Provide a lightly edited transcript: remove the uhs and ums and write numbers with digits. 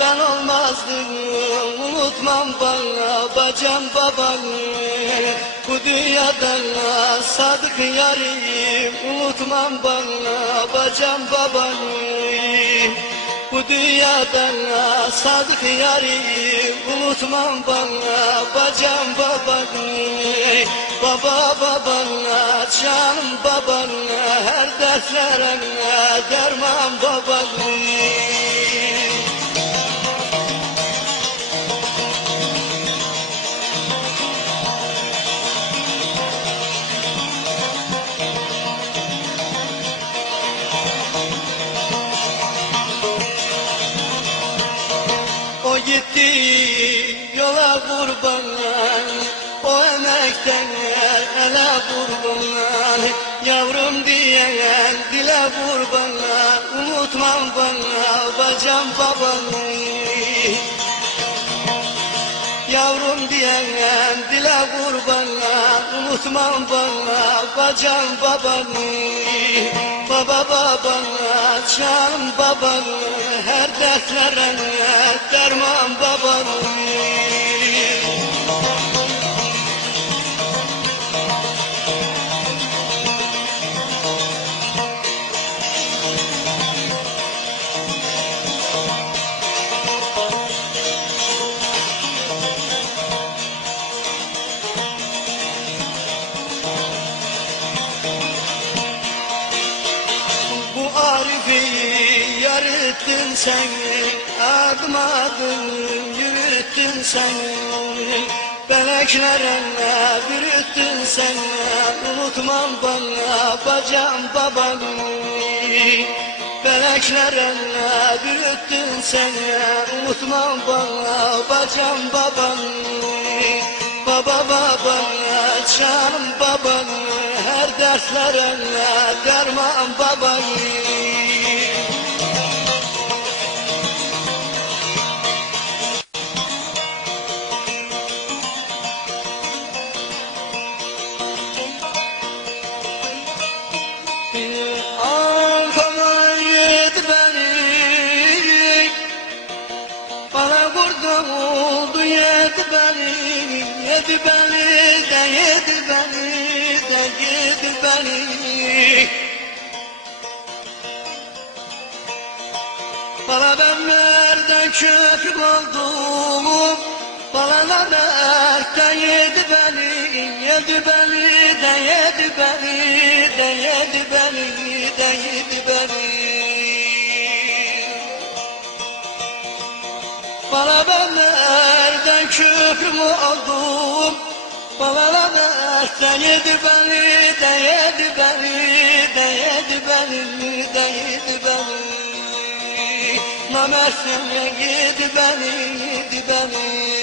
ben olmazdım. Unutmam bana bacım babanı. Bu dünyada sadık yarim. Unutmam bana bacım babanı. Bu dünyada sadık yarim. Unutmam bana bacım babanı. Baba babana, canım babana, her dertlerine derman babanı. O gitti yola kurban, o emekten ele kurban. Yavrum diyen dile kurban, unutmam bana bacım babanı. Yavrum diyen dile kurban, unutmam bana bacım babanı. Baba babana, canım babanı, her dertlerine derman babanı. Yar ettin sen, adım adım yürüttün sen. Beleklere bürüttün sen, unutmam bana bacım babanı. Beleklere bürüttün sen, unutmam bana bacım babanı. Baba babana, canım babanı, her dertlerine derman babanı. Ankama yedi beni, bana vurdum oldu yedi beni. Yedi beni de yedi beni de yedi beni. Bana ben nereden köprü oldum, bana da nereden yedi beni. Yedi beni de yedi beni de yedi beni de yedi beni. Bana ben nereden köprü oldum, bana da nereden yedi beni de yedi beni de yedi beni de yedi beni. Namert'e yedi beni yedi beni.